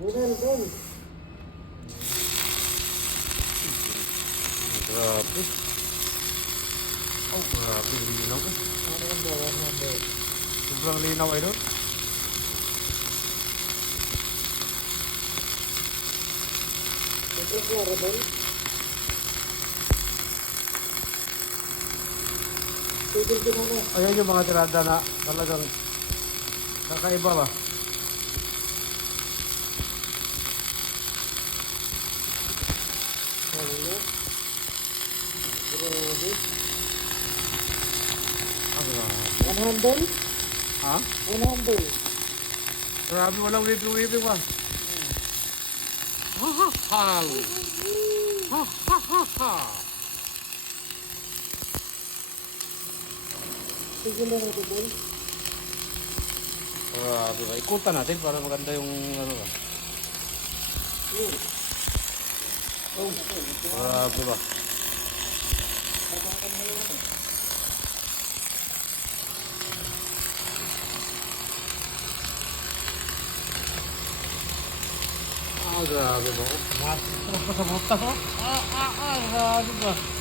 Bunal, bol. Grabe. Oh, grabe. Linaw eh. Ano ang bawa ng bol? Sobrang linaw ay doon. Sobrang klaro, bol. Tigil din ano. Ayan yung mga tirada na talagang kakaiba ba? Hello. Grabe. Ah, grabe. One handle? Ha? One handle. Grabe, walang wiping-wiping ba? Ha ha ha! Ha ha ha ha! Tigil lang ito, bol. Grabe ba? Ikutan natin para maganda yung ano ba? Grabe ba? Ah, grabe ba? Mas pa sa butas oh. Grabe ba?